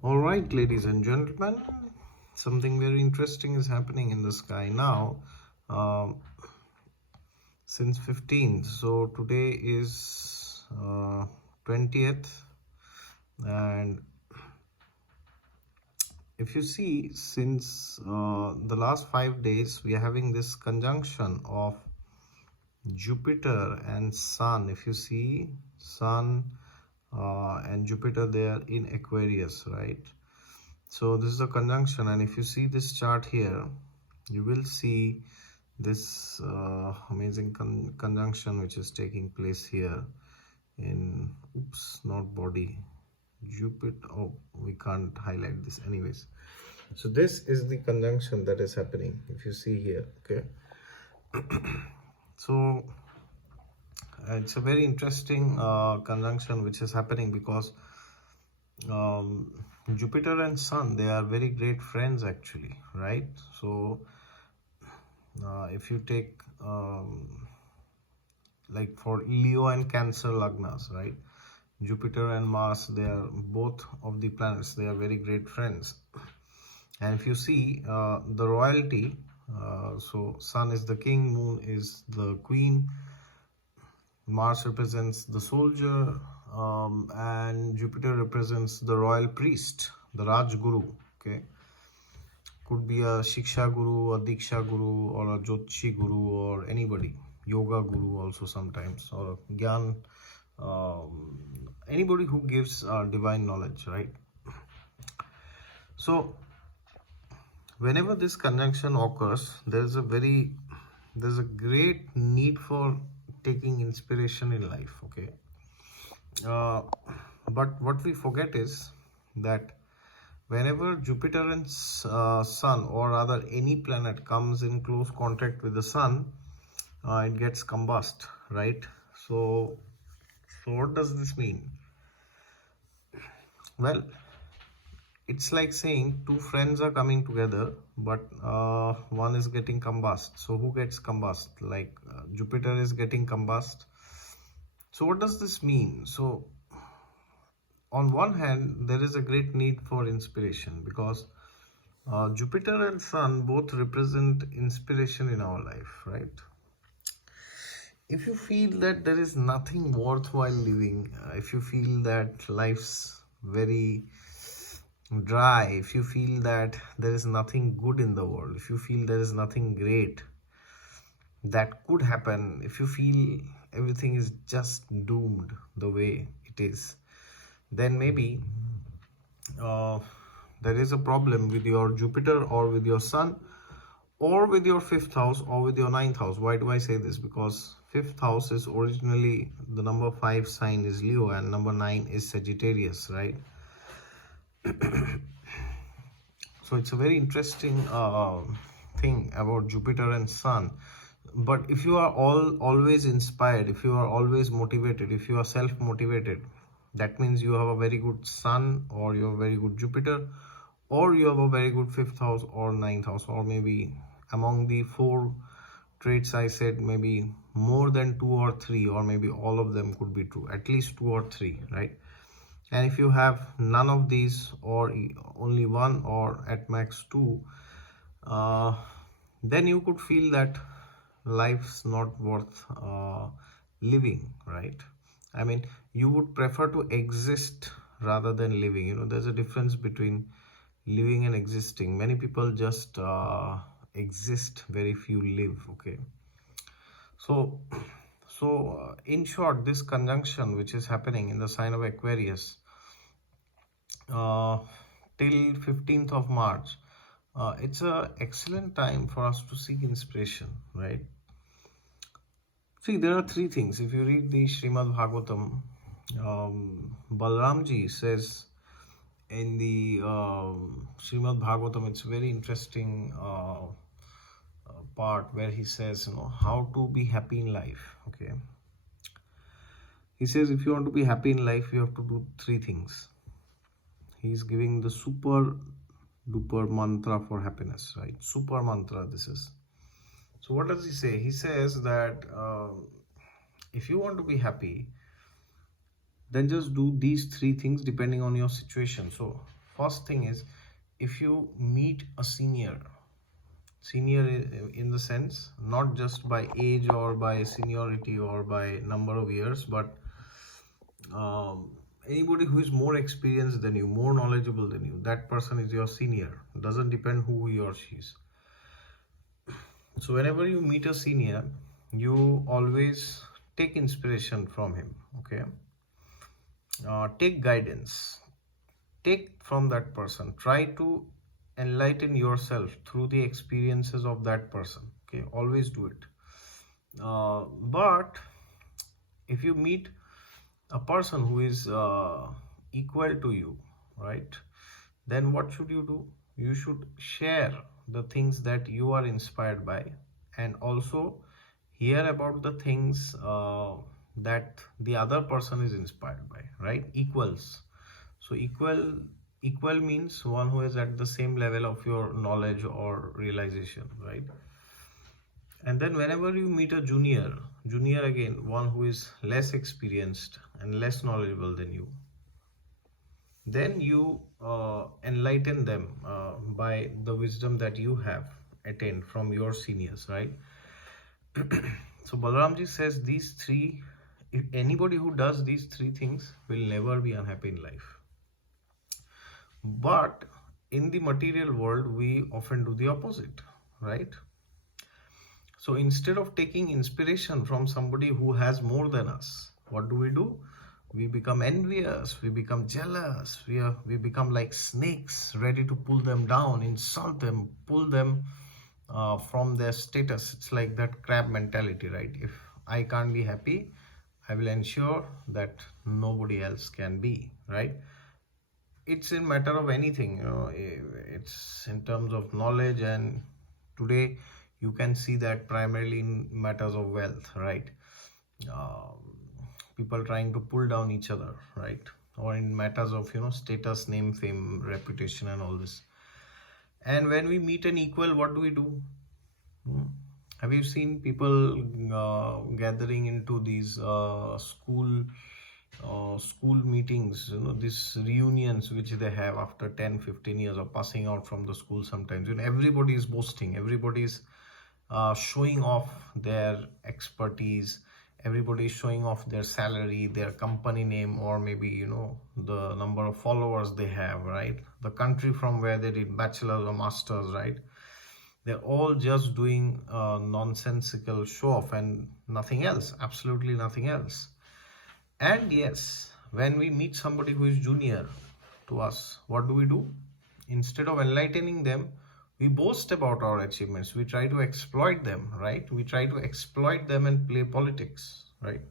All right, ladies and gentlemen, something very interesting is happening in the sky now. Um, since 15th, so today is 20th, and if you see, since the last 5 days, we are having this conjunction of Jupiter and Sun. If you see, Sun and Jupiter, they are in Aquarius, right? So this is a conjunction, and if you see this chart here, you will see this amazing conjunction which is taking place here in, oops, not body, Jupiter. Oh, we can't highlight this anyways. So this is the conjunction that is happening, if you see here. Okay, so it's a very interesting conjunction which is happening because um, Jupiter and Sun, they are very great friends actually, right? So if you take like for Leo and Cancer Lagnas, right? Jupiter and Mars, they are both of the planets, they are very great friends. And if you see the royalty, so Sun is the king, Moon is the queen, Mars represents the soldier, and Jupiter represents the royal priest, the Raj Guru. Okay, could be a Shiksha Guru, a Diksha Guru, or a Jyotishi Guru, or anybody, Yoga Guru also sometimes, or Gyan, anybody who gives divine knowledge, right? So whenever this conjunction occurs, there's a great need for taking inspiration in life. Okay, uh, but what we forget is that whenever Jupiter and Sun, or rather any planet, comes in close contact with the Sun, it gets combust, right? So what does this mean? Well, it's like saying two friends are coming together, but one is getting combust. So who gets combust? Like Jupiter is getting combust. So what does this mean? So on one hand, there is a great need for inspiration because Jupiter and Sun both represent inspiration in our life, right? If you feel that there is nothing worthwhile living, if you feel that life's very dry, if you feel that there is nothing good in the world, if you feel there is nothing great that could happen, if you feel everything is just doomed the way it is, then maybe uh, there is a problem with your Jupiter or with your Sun or with your fifth house or with your ninth house. Why do I say this? Because fifth house is originally the number 5 sign is Leo and number 9 is Sagittarius, right? So it's a very interesting thing about Jupiter and Sun. But if you are always inspired, if you are always motivated, if you are self-motivated, that means you have a very good Sun, or you have a very good Jupiter, or you have a very good fifth house or ninth house, or maybe among the 4 traits I said, maybe more than 2 or 3, or maybe all of them could be true, at least 2 or 3, right? And if you have none of these, or only one, or at max 2, uh, then you could feel that life's not worth living, right? I mean, you would prefer to exist rather than living. You know, there's a difference between living and existing. Many people just exist, very few live. Okay, so in short, this conjunction which is happening in the sign of Aquarius uh, till 15th of March, it's a excellent time for us to seek inspiration, right? See, there are 3 things. If you read the Srimad Bhagavatam, Balramji says in the Srimad Bhagavatam, it's a very interesting part where he says, you know, how to be happy in life. Okay, he says if you want to be happy in life, you have to do 3 things. He's giving the super duper mantra for happiness, right? Super mantra, this is. So what does he say? He says that if you want to be happy, then just do these 3 things depending on your situation. So first thing is, if you meet a senior in the sense not just by age or by seniority or by number of years, but anybody who is more experienced than you, more knowledgeable than you, that person is your senior. Doesn't depend who he or she is. So whenever you meet a senior, you always take inspiration from him. Okay, take guidance, take from that person, try to enlighten yourself through the experiences of that person. Okay, always do it. But if you meet a person who is equal to you, right, then what should you do? You should share the things that you are inspired by, and also hear about the things that the other person is inspired by, right? Equals. So equal means one who is at the same level of your knowledge or realization, right? And then whenever you meet a junior again, one who is less experienced and less knowledgeable than you, then you enlighten them by the wisdom that you have attained from your seniors, right? So Balaramji says these three, if anybody who does these three things will never be unhappy in life. But in the material world, we often do the opposite, right? So instead of taking inspiration from somebody who has more than us, what do? We become envious, we become jealous, we become like snakes, ready to pull them down, insult them, pull them from their status. It's like that crab mentality, right? If I can't be happy, I will ensure that nobody else can be, right? It's in matter of anything, it's in terms of knowledge, and today you can see that primarily in matters of wealth, right? People trying to pull down each other, right? Or in matters of status, name, fame, reputation, and all this. And when we meet an equal, what do? Have you seen people gathering into these school meetings, these reunions which they have after 10-15 years of passing out from the school? Sometimes everybody is boasting, everybody is showing off their expertise, everybody is showing off their salary, their company name, or maybe the number of followers they have, right? The country from where they did bachelor's or master's, right? They're all just doing nonsensical show off and nothing else, absolutely nothing else. And yes, when we meet somebody who is junior to us, what do? Instead of enlightening them, we boast about our achievements. We try to exploit them, right? We try to exploit them and play politics, right?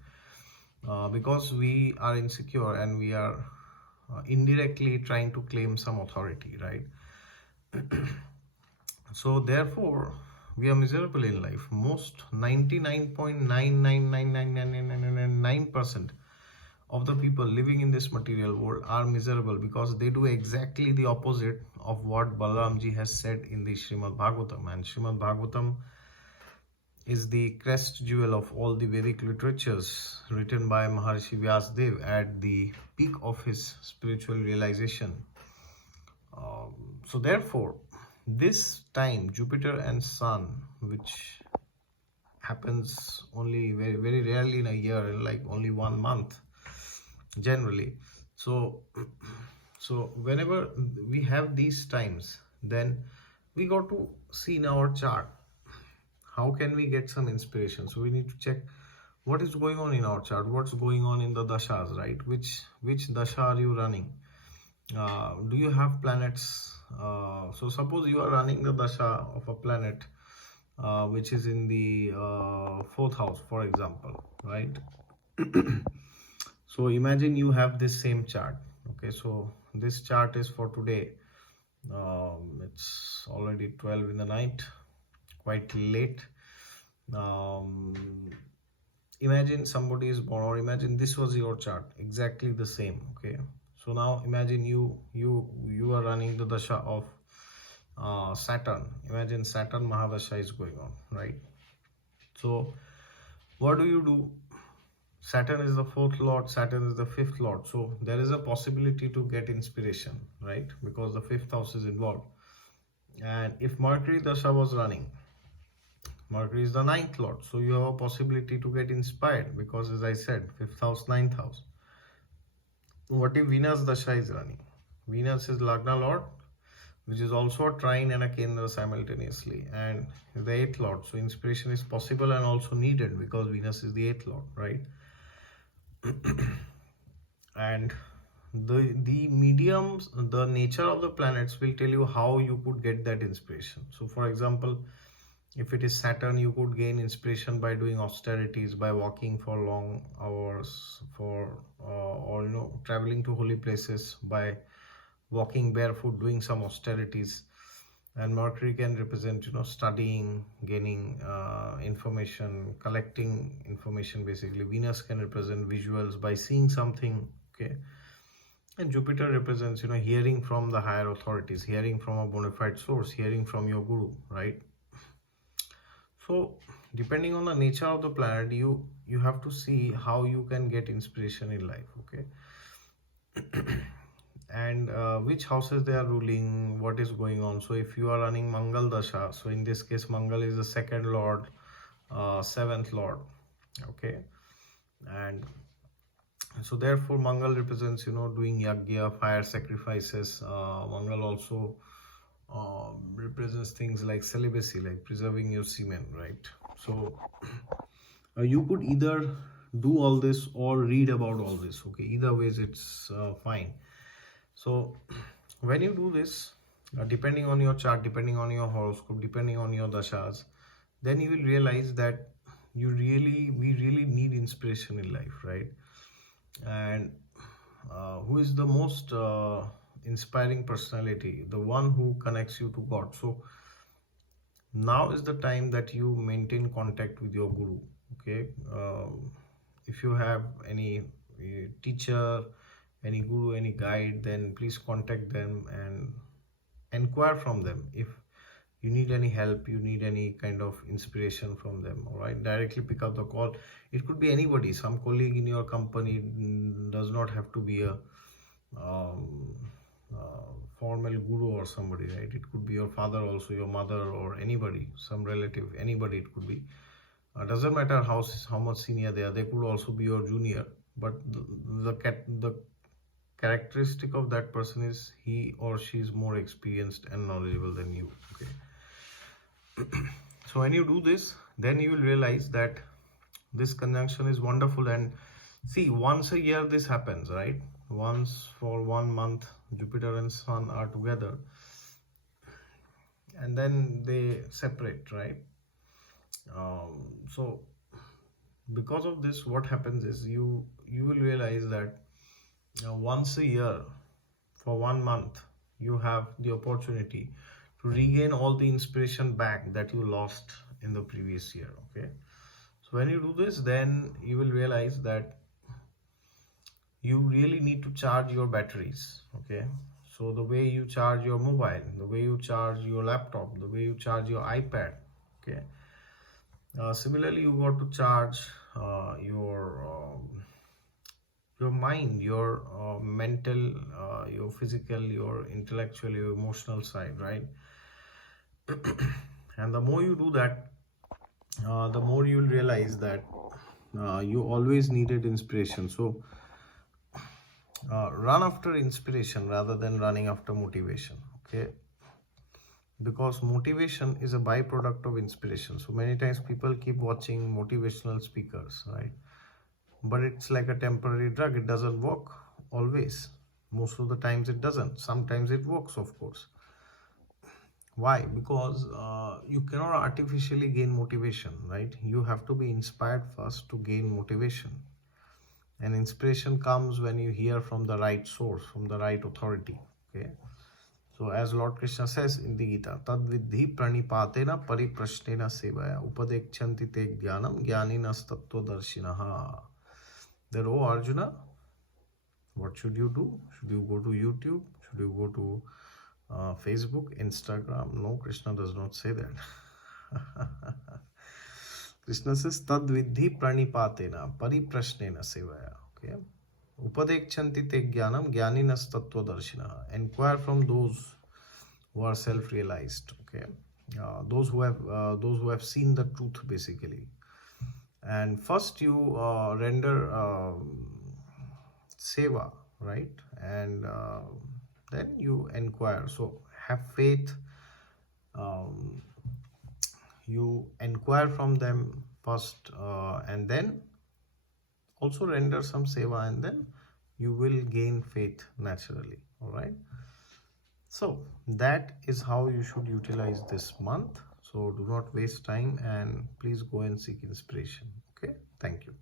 Because we are insecure and we are indirectly trying to claim some authority, right? So therefore, we are miserable in life. Most 99.9999999% of the people living in this material world are miserable because they do exactly the opposite of what Balaramji has said in the Srimad Bhagavatam. And Srimad Bhagavatam is the crest jewel of all the Vedic literatures written by Maharshi Vyasadeva at the peak of his spiritual realization. So therefore, this time Jupiter and Sun, which happens only very, very rarely in a year, like only 1 month generally. So whenever we have these times, then we got to see in our chart how can we get some inspiration. So we need to check what is going on in our chart, what's going on in the dashas, right? Which dasha are you running? Do you have planets? So suppose you are running the dasha of a planet which is in the 4th house, for example, right? So imagine you have this same chart. Okay, so this chart is for today. It's already 12 in the night, quite late. Imagine somebody is born, or imagine this was your chart, exactly the same. Okay, so now imagine you are running the dasha of Saturn. Imagine Saturn Mahadasha is going on, right? So what do? Saturn is the fourth lord, Saturn is the fifth lord. So there is a possibility to get inspiration, right? Because the fifth house is involved. And if Mercury Dasha was running, Mercury is the ninth lord. So you have a possibility to get inspired because, as I said, fifth house, ninth house. What if Venus Dasha is running? Venus is Lagna lord, which is also a trine and a Kendra simultaneously, and the eighth lord. So inspiration is possible and also needed because Venus is the eighth lord, right? And the mediums, the nature of the planets will tell you how you could get that inspiration. So for example, if it is Saturn, you could gain inspiration by doing austerities, by walking for long hours, or traveling to holy places, by walking barefoot, doing some austerities. And Mercury can represent studying, gaining information, collecting information. Basically, Venus can represent visuals by seeing something. Okay. And Jupiter represents hearing from the higher authorities, hearing from a bona fide source, hearing from your guru, right? So depending on the nature of the planet, you have to see how you can get inspiration in life. Okay. And which houses they are ruling, what is going on. So if you are running Mangal Dasha, so in this case Mangal is the second lord, seventh lord. Okay. And so therefore Mangal represents doing yagya, fire sacrifices. Mangal also represents things like celibacy, like preserving your semen, right? So you could either do all this or read about all this. Okay, either ways it's fine. So when you do this, depending on your chart, depending on your horoscope, depending on your dashas, then you will realize that we really need inspiration in life, right? And who is the most inspiring personality? The one who connects you to God. So now is the time that you maintain contact with your guru. Okay. If you have any teacher, any guru, any guide, then please contact them and inquire from them. If you need any help, you need any kind of inspiration from them, all right, directly pick up the call. It could be anybody, some colleague in your company, does not have to be a um, formal guru or somebody, right? It could be your father also, your mother, or anybody, some relative, anybody it could be. Doesn't matter how much senior they are, they could also be your junior, but the characteristic of that person is he or she is more experienced and knowledgeable than you. Okay. So when you do this, then you will realize that this conjunction is wonderful. And see, once a year this happens, right? Once for 1 month, Jupiter and Sun are together, and then they separate, right? So because of this, what happens is you will realize that once a year for 1 month you have the opportunity to regain all the inspiration back that you lost in the previous year. Okay, so when you do this, then you will realize that you really need to charge your batteries. Okay, so the way you charge your mobile, the way you charge your laptop, the way you charge your iPad. Okay, similarly you got to charge your mind, your mental, your physical, your intellectual, your emotional side, right? And the more you do that, the more you'll realize that you always needed inspiration. So run after inspiration rather than running after motivation. Okay, because motivation is a byproduct of inspiration. So many times people keep watching motivational speakers, right? But it's like a temporary drug. It doesn't work always. Most of the times it doesn't. Sometimes it works, of course. Why? Because you cannot artificially gain motivation, right? You have to be inspired first to gain motivation. And inspiration comes when you hear from the right source, from the right authority. Okay. So as Lord Krishna says in the Gita, tad vidhi pranipatena pariprashnena sevaya upadekchanti te jnanam jnaninas tattvadarshinaha. Then, oh Arjuna, what should you do? Should you go to YouTube? Should you go to Facebook, Instagram? No, Krishna does not say that. Krishna says tad vidhi pranipatena pariprashnena sevaya. Okay. Upadekchanti te jnanam jnaninas tattvadarshina. Inquire from those who are self-realized. Okay. Those who have seen the truth basically. And first you render seva, right? And then you inquire. So have faith. um, you inquire from them first, and then also render some seva, and then you will gain faith naturally. All right, so that is how you should utilize this month. So do not waste time and please go and seek inspiration. Okay, thank you.